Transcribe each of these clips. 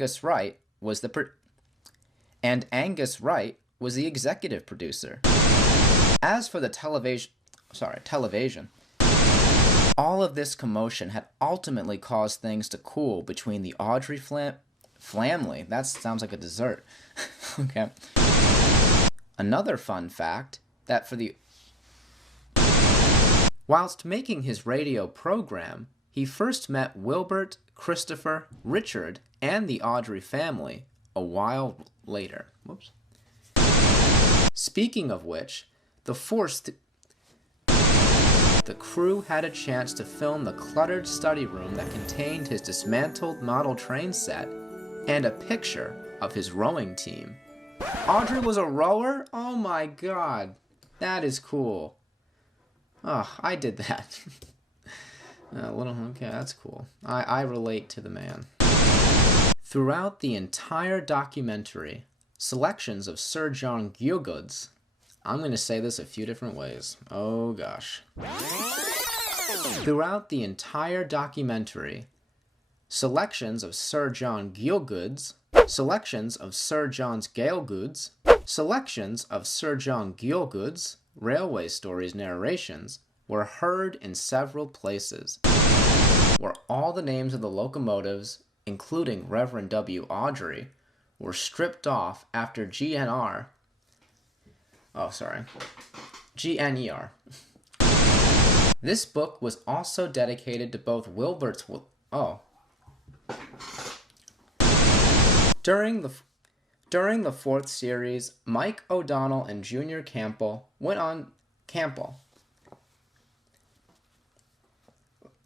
Angus Wright was the executive producer. As for the television, all of this commotion had ultimately caused things to cool between the Awdry family. That sounds like a dessert. Okay. Another fun fact, that whilst making his radio program, he first met Wilbert, Christopher, Richard, and the Awdry family a while later. Whoops. Speaking of which, the crew had a chance to film the cluttered study room that contained his dismantled model train set and a picture of his rowing team. Awdry was a rower? Oh my god. That is cool. Oh, I did that. Okay, that's cool. I relate to the man. Throughout the entire documentary, selections of Sir John Gielgud's, I'm going to say this a few different ways. Oh gosh. Throughout the entire documentary, selections of Sir John Gielgud's, selections of Sir John Gielgud's railway stories narrations were heard in several places, where all the names of the locomotives, including Reverend W. Awdry, were stripped off after GNER. This book was also dedicated to both Wilbert's... During the fourth series, Mike O'Donnell and Junior Campbell went on...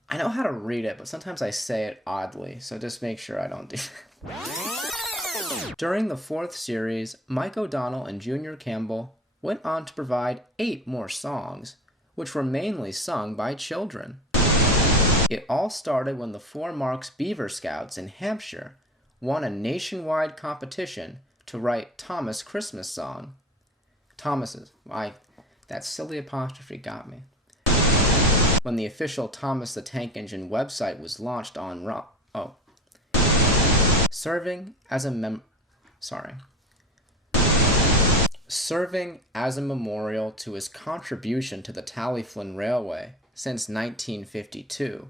I know how to read it, but sometimes I say it oddly, so just make sure I don't do that. During the fourth series, Mike O'Donnell and Junior Campbell went on to provide 8 more songs, which were mainly sung by children. It all started when the 4 Marks Beaver Scouts in Hampshire won a nationwide competition to write Thomas' Christmas song. That silly apostrophe got me. When the official Thomas the Tank Engine website was launched on serving as a memorial to his contribution to the Talyllyn Railway since 1952,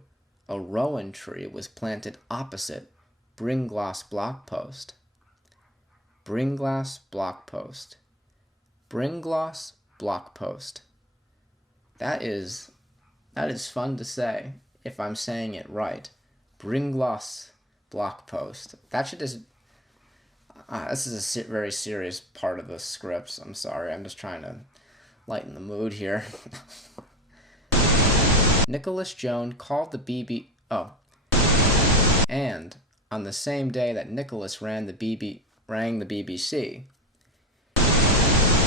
a rowan tree was planted opposite Bringlass Block Post. Bringlass Block Post. Bringlass Block Post. That is fun to say, if I'm saying it right. Bringlass Block Post. That should just... this is a very serious part of the scripts. I'm sorry, I'm just trying to lighten the mood here. Nicholas Jones called the and on the same day that Nicholas rang the BBC,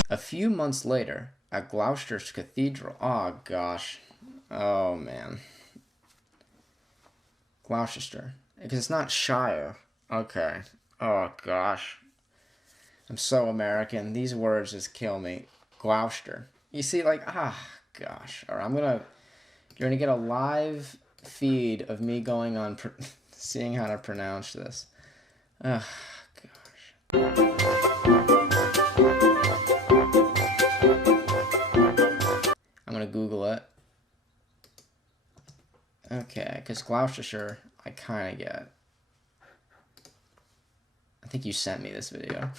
a few months later, at Gloucester's Cathedral... Oh, gosh. Oh, man. Gloucester. Because it's not Shire. Okay. Oh, gosh. I'm so American. These words just kill me. Gloucester. You see, gosh. All right, you're gonna get a live feed of me going on, seeing how to pronounce this. Gosh. I'm gonna Google it. Okay, because Gloucestershire, I kind of get. I think you sent me this video.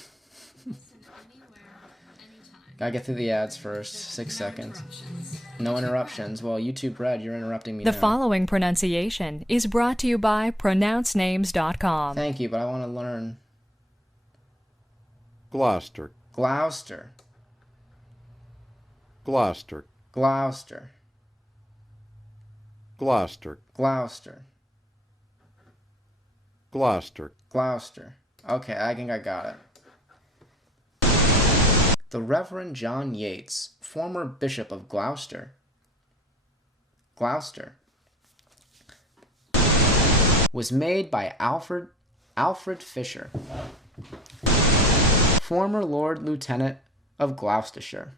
Gotta get through the ads first. 6 seconds. No interruptions. Well, YouTube Red, you're interrupting me now. The following pronunciation is brought to you by pronouncenames.com. Thank you, but I want to learn. Gloucester. Gloucester. Gloucester. Gloucester. Gloucester. Gloucester. Gloucester. Gloucester. Okay, I think I got it. The Reverend John Yates, former Bishop of Gloucester, was made by Alfred Fisher, former Lord Lieutenant of Gloucestershire.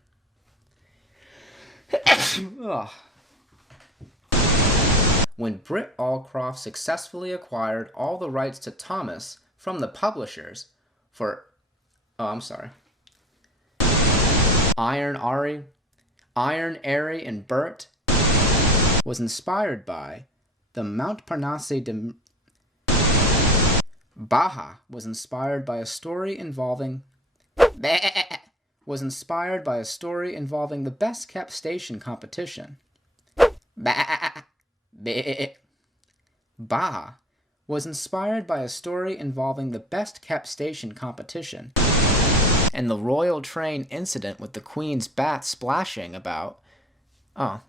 When Britt Allcroft successfully acquired all the rights to Thomas from the publishers for... Oh, I'm sorry. Iron, Airy, and Bert was inspired by the Montparnasse de... Baja was inspired by a story involving... was inspired by a story involving the best-kept station competition. Baja was inspired by a story involving the best-kept station competition and the royal train incident with the Queen's bat splashing about. Oh.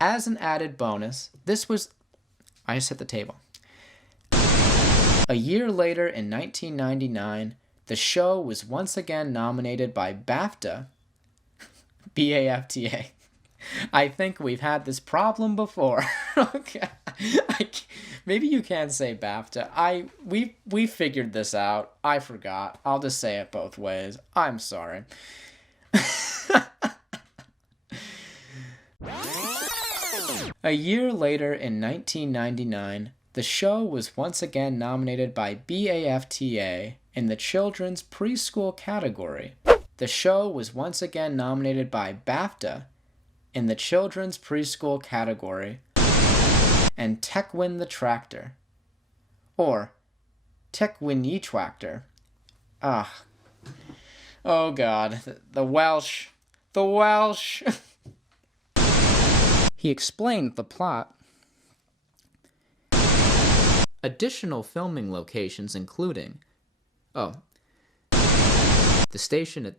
As an added bonus, this was... I just hit the table. A year later, in 1999, the show was once again nominated by BAFTA. BAFTA. I think we've had this problem before. Okay. Maybe you can say BAFTA. We figured this out. I forgot. I'll just say it both ways. I'm sorry. A year later, in 1999, the show was once again nominated by BAFTA in the children's preschool category. The show was once again nominated by BAFTA in the children's preschool category, and Tekwin the Tractor, or Tekwin Tractor. Ah. Oh God, the Welsh. The Welsh. He explained the plot. Additional filming locations including... the station at...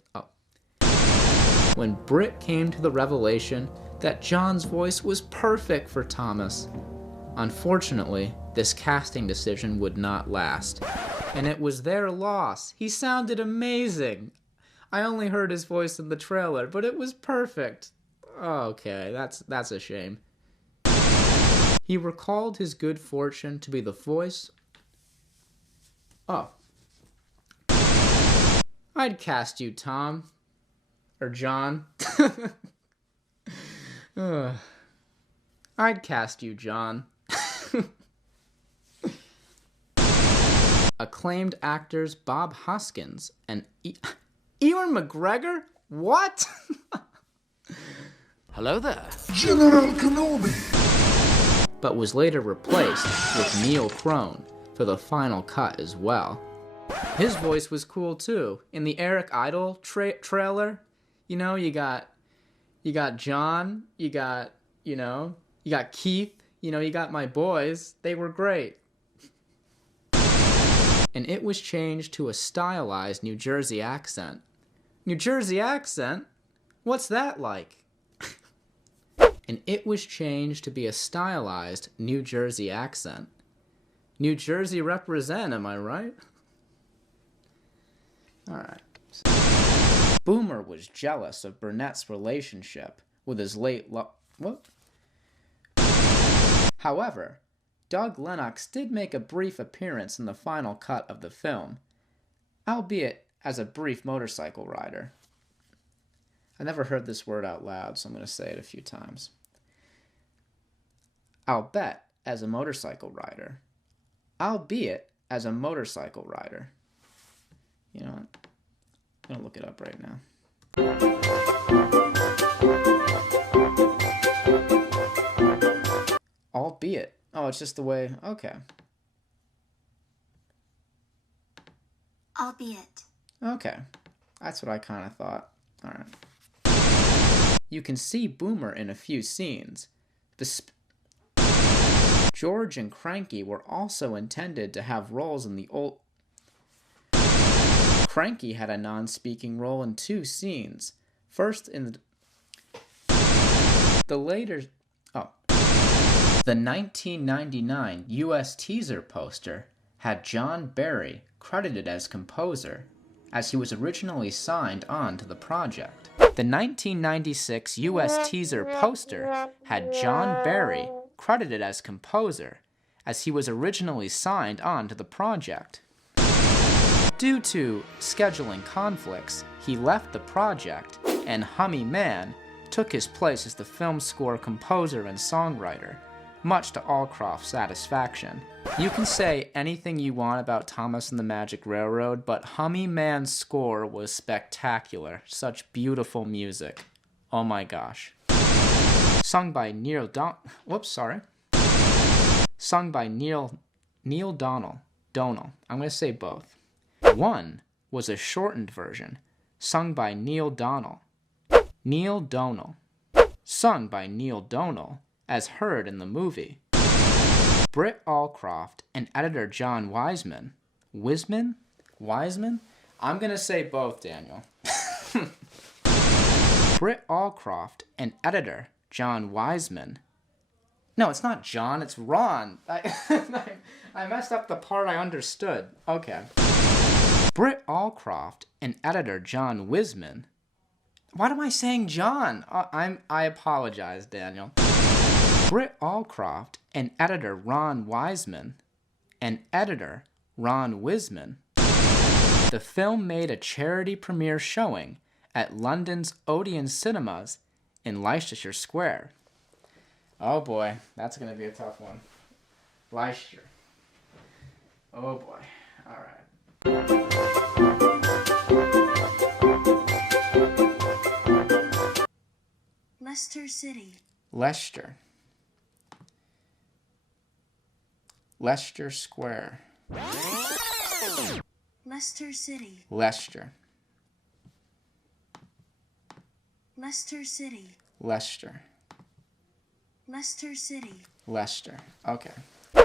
When Britt came to the revelation that John's voice was perfect for Thomas. Unfortunately, this casting decision would not last, and it was their loss. He sounded amazing. I only heard his voice in the trailer, but it was perfect. Okay, that's a shame. He recalled his good fortune to be the voice... Oh. I'd cast you, Tom. Or John. I'd cast you, John. Acclaimed actors Bob Hoskins and Ewan McGregor? What? Hello there. General Kenobi. But was later replaced with Neil Crone for the final cut as well. His voice was cool too. In the Eric Idle trailer, you know, you got John, you got Keith, you got my boys. They were great. And it was changed to a stylized New Jersey accent. New Jersey accent? What's that like? And it was changed to be a stylized New Jersey accent. New Jersey represent, am I right? Alright. Boomer was jealous of Burnett's relationship with his late what? However, Doug Lennox did make a brief appearance in the final cut of the film, albeit as a brief motorcycle rider. I never heard this word out loud, so I'm going to say it a few times. I'll bet as a motorcycle rider. Albeit as a motorcycle rider. You know what? I'm going to look it up right now. Albeit. Oh, it's just the way... Okay. Albeit. Okay. That's what I kind of thought. Alright. You can see Boomer in a few scenes. George and Cranky were also intended to have roles in the old... Cranky had a non-speaking role in 2 scenes. First in the later... Oh. The 1999 U.S. teaser poster had John Barry credited as composer, as he was originally signed on to the project. The 1996 U.S. teaser poster had John Barry credited as composer, as he was originally signed on to the project. Due to scheduling conflicts, he left the project, and Hummy Man took his place as the film score composer and songwriter, much to Allcroft's satisfaction. You can say anything you want about Thomas and the Magic Railroad, but Hummy Man's score was spectacular. Such beautiful music. Oh my gosh. Sung by Neil Donald. I'm going to say both. One was a shortened version, sung by Neil Donald. Sung by Neil Donald, as heard in the movie. Britt Allcroft and editor John Wiseman. Wiseman? I'm going to say both, Daniel. Britt Allcroft and editor John Wiseman. No, it's not John, it's Ron. I messed up the part I understood. Okay. Britt Allcroft and editor John Wiseman. Why am I saying John? I apologize, Daniel. Britt Allcroft and editor Ron Wiseman. The film made a charity premiere showing at London's Odeon Cinemas in Leicester Square. Oh boy, that's going to be a tough one. Leicester. Oh boy. All right. Leicester City. Leicester Square. Leicester City. Leicester City. Leicester. City. Leicester. Okay.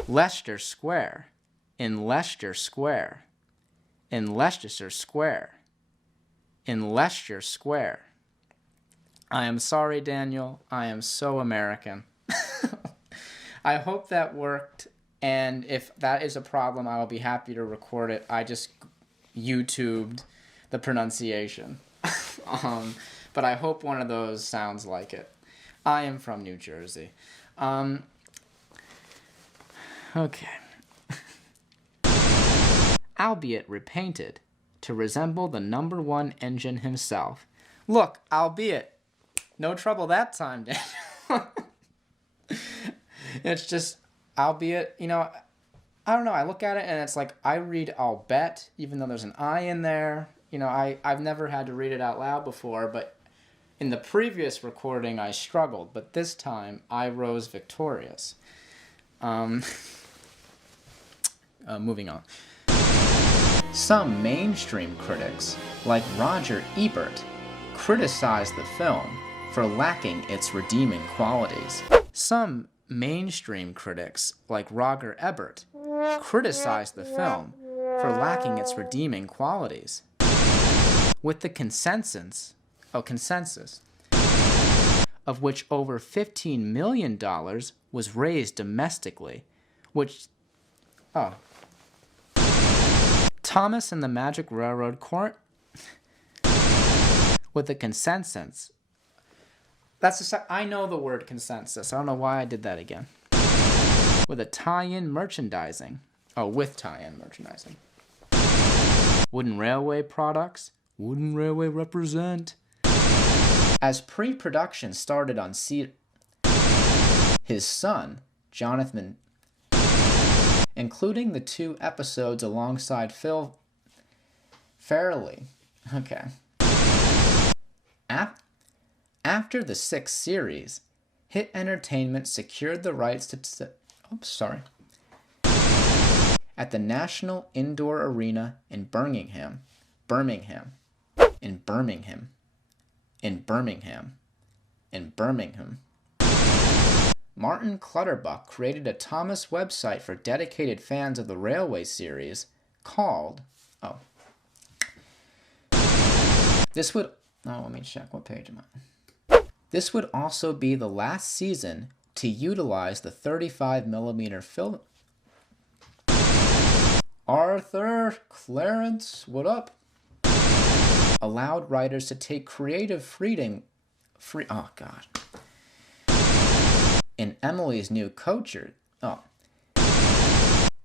Leicester Square. In Leicester Square. I am sorry, Daniel. I am so American. I hope that worked. And if that is a problem, I will be happy to record it. I just YouTubed the pronunciation. But I hope one of those sounds like it. I am from New Jersey. Okay. Albeit repainted to resemble the number one engine himself. Look, albeit. No trouble that time, Daniel. It's just, albeit, I don't know. I look at it and it's like, I read I'll bet, even though there's an I in there. I've never had to read it out loud before, but in the previous recording, I struggled. But this time, I rose victorious. Moving on. Some mainstream critics, like Roger Ebert, criticized the film for lacking its redeeming qualities. Some mainstream critics, like Roger Ebert, criticized the film for lacking its redeeming qualities. With the consensus of which over $15 million was raised domestically, which, Thomas and the Magic Railroad with the consensus. I know the word consensus. I don't know why I did that again. With a tie-in merchandising. With tie-in merchandising. Wooden railway products. Wooden railway represent. As pre-production started on his son, Jonathan, including the 2 episodes alongside Phil Farrelly. Okay. After the 6th series, Hit Entertainment secured the rights to... at the National Indoor Arena in Birmingham. Martin Clutterbuck created a Thomas website for dedicated fans of the railway series called... let me check. What page am I on? This would also be the last season to utilize the 35mm film. Arthur Clarence, what up? Allowed writers to take creative freedom. In Emily's new coacher.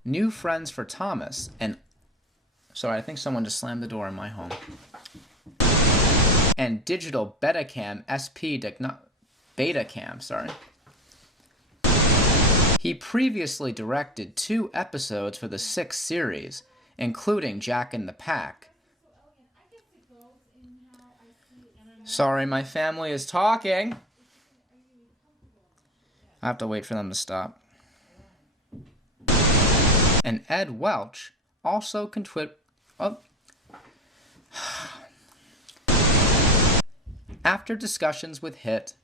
New friends for Thomas and. Sorry, I think someone just slammed the door in my home. And digital Betacam SP Betacam, sorry. He previously directed 2 episodes for the 6th series, including Jack in the Pack. Sorry, my family is talking. I have to wait for them to stop. And Ed Welch also after discussions with Hit,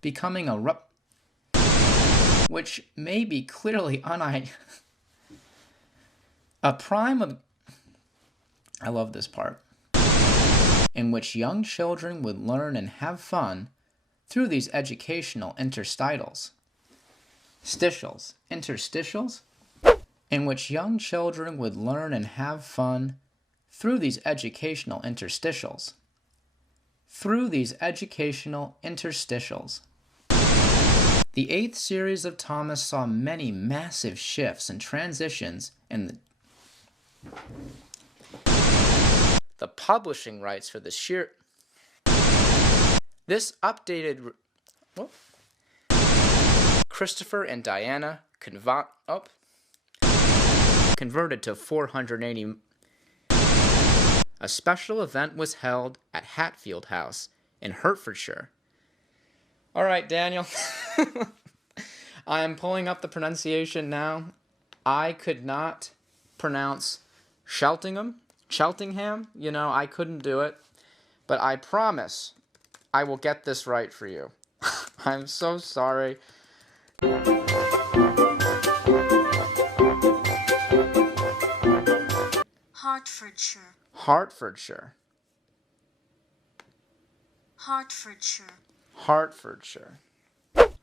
becoming a which may be clearly a prime of, I love this part, in which young children would learn and have fun through these educational interstitials, in which young children would learn and have fun through these educational interstitials, The 8th series of Thomas saw many massive shifts and transitions in the publishing rights for this updated Christopher and Diana converted to 480. A special event was held at Hatfield House in Hertfordshire. All right, Daniel. I am pulling up the pronunciation now. I could not pronounce Cheltenham. I couldn't do it. But I promise I will get this right for you. I'm so sorry. Hertfordshire.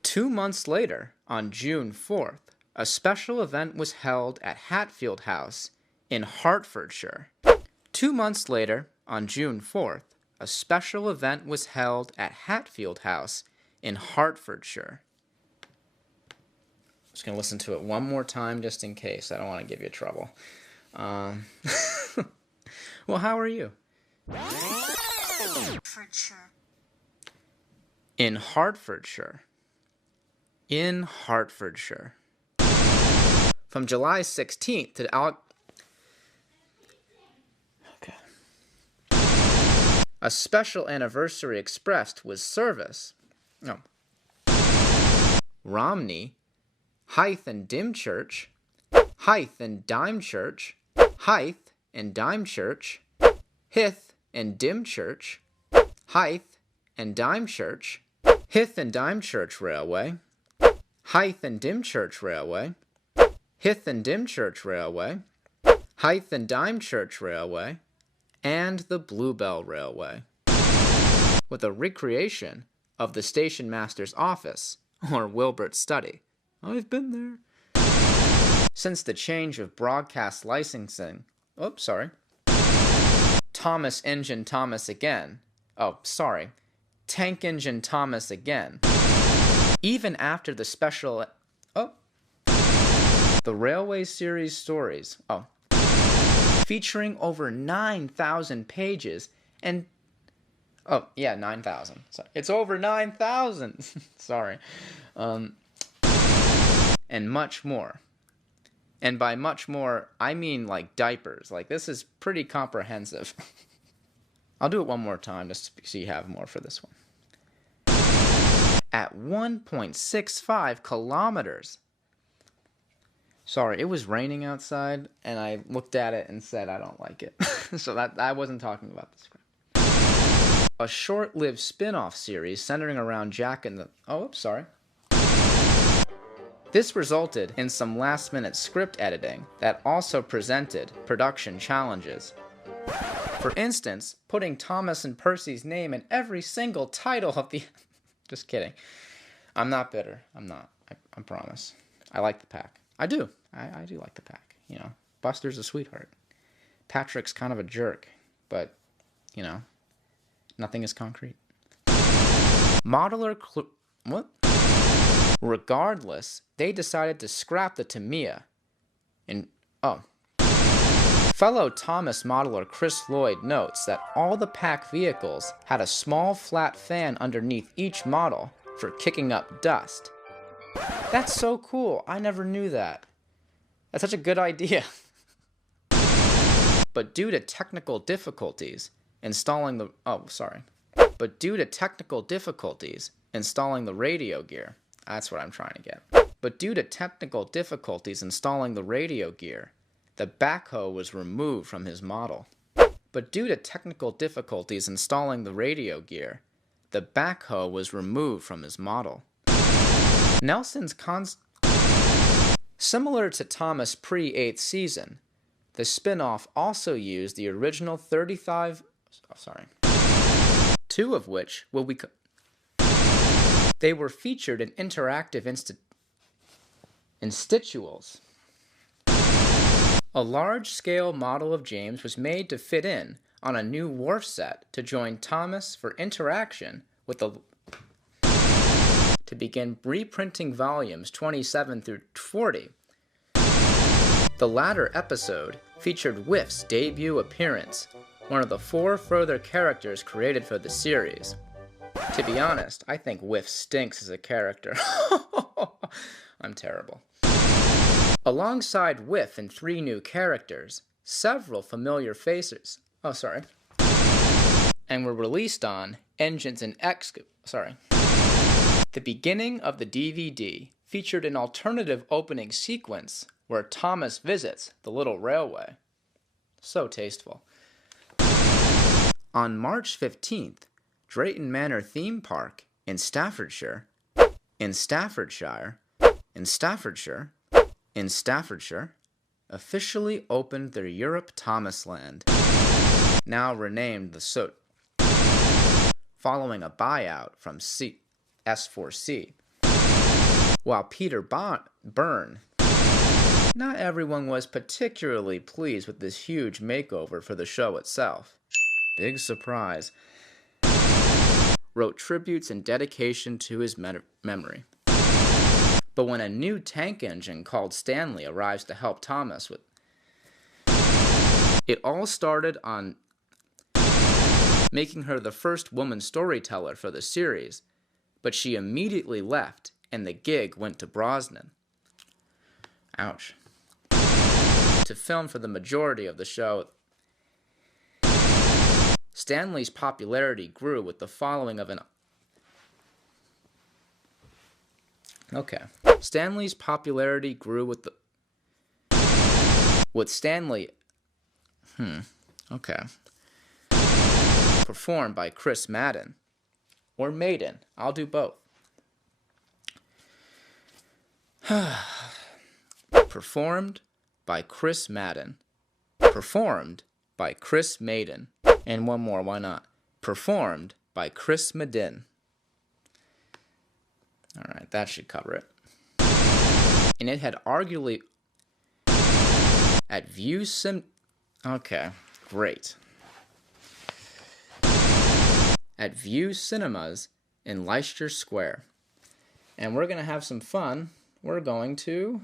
2 months later, on June 4th, a special event was held at Hatfield House in Hertfordshire. 2 months later, on June 4th, a special event was held at Hatfield House in Hertfordshire. I'm just going to listen to it one more time just in case. I don't want to give you trouble. Well, how are you? In Hertfordshire. From July 16th to a special anniversary expressed was service. Romney, Hythe and Dymchurch, Hythe and Dymchurch, Hythe and Dymchurch, Hythe and Dymchurch, Hythe and Dymchurch, Hythe and Dymchurch Railway, Hythe and Dymchurch Railway, Hythe and Dymchurch Railway, Hythe and Dymchurch Railway, and the Bluebell Railway, with a recreation of the station master's office, or Wilbert's study. I've been there. Since the change of broadcast licensing, Thomas Engine Thomas again. Tank Engine Thomas again. Even after the special... the Railway Series stories. Featuring over 9,000 pages and... 9,000. It's over 9,000! Sorry. And much more. And by much more, I mean like diapers. Like, this is pretty comprehensive. I'll do it one more time just so you have more for this one. At 1.65 kilometers. Sorry, it was raining outside, and I looked at it and said I don't like it. So I wasn't talking about the script. A short-lived spin-off series centering around Jack and the... This resulted in some last-minute script editing that also presented production challenges. For instance, putting Thomas and Percy's name in every single title of the... Just kidding. I'm not bitter. I'm not. I promise. I like the pack. I do. I do like the pack. Buster's a sweetheart. Patrick's kind of a jerk. But, nothing is concrete. Regardless, they decided to scrap the Tamiya. Fellow Thomas modeler Chris Lloyd notes that all the pack vehicles had a small flat fan underneath each model for kicking up dust. That's so cool. I never knew that. That's such a good idea. But due to technical difficulties installing the radio gear, that's what I'm trying to get. But due to technical difficulties installing the radio gear, the backhoe was removed from his model. Similar to Thomas pre-8th season, the spin-off also used the original 35, two of which will be, they were featured in interactive instituals. A large-scale model of James was made to fit in on a new wharf set to join Thomas for interaction with the to begin reprinting volumes 27 through 40. The latter episode featured Whiff's debut appearance, one of the 4 further characters created for the series. To be honest, I think Whiff stinks as a character. I'm terrible. Alongside Whiff and 3 new characters, several familiar faces, and were released on Engines and The beginning of the DVD featured an alternative opening sequence where Thomas visits the little railway. So tasteful. On March 15th, Drayton Manor Theme Park in Staffordshire officially opened their Europe Thomasland, now renamed the SUOI, following a buyout from S4C. While Peter Byrne, not everyone was particularly pleased with this huge makeover for the show itself. Big surprise. Wrote tributes in dedication to his memory. But when a new tank engine called Stanley arrives to help Thomas with... It all started on making her the first woman storyteller for the series, but she immediately left and the gig went to Brosnan. Ouch. To film for the majority of the show. Stanley's popularity grew with the following of an... Okay. Stanley's popularity grew with the... With Stanley... Okay. Performed by Chris Madden. Or Maiden. I'll do both. Performed by Chris Madden. Performed by Chris Madden. And one more, why not? Performed by Chris Madden. Alright, that should cover it. And it had arguably... At View Okay, great. At View Cinemas in Leicester Square. And we're going to have some fun. We're going to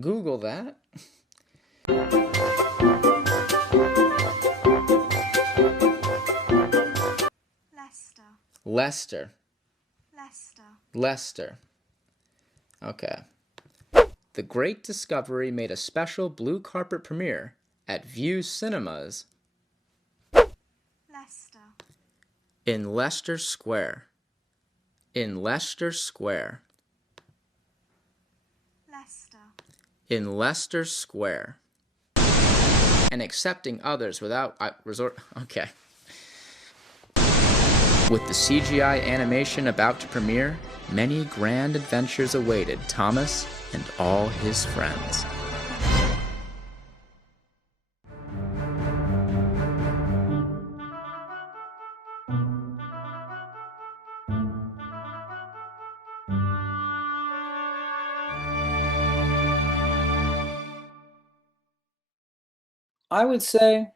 Google that. Leicester. Okay. The Great Discovery made a special blue carpet premiere at View Cinemas in Leicester Square. In Leicester Square. And accepting others without resort... Okay. With the CGI animation about to premiere, many grand adventures awaited Thomas and all his friends. I would say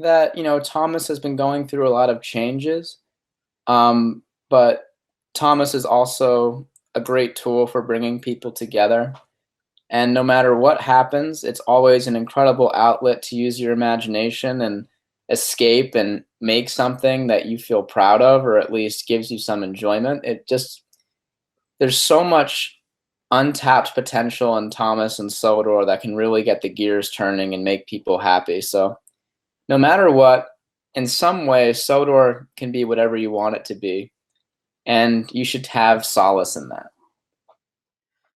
that, Thomas has been going through a lot of changes, but Thomas is also a great tool for bringing people together. And no matter what happens, it's always an incredible outlet to use your imagination and escape and make something that you feel proud of, or at least gives you some enjoyment. There's so much untapped potential in Thomas and Sodor that can really get the gears turning and make people happy. So no matter what, in some way, Sodor can be whatever you want it to be, and you should have solace in that.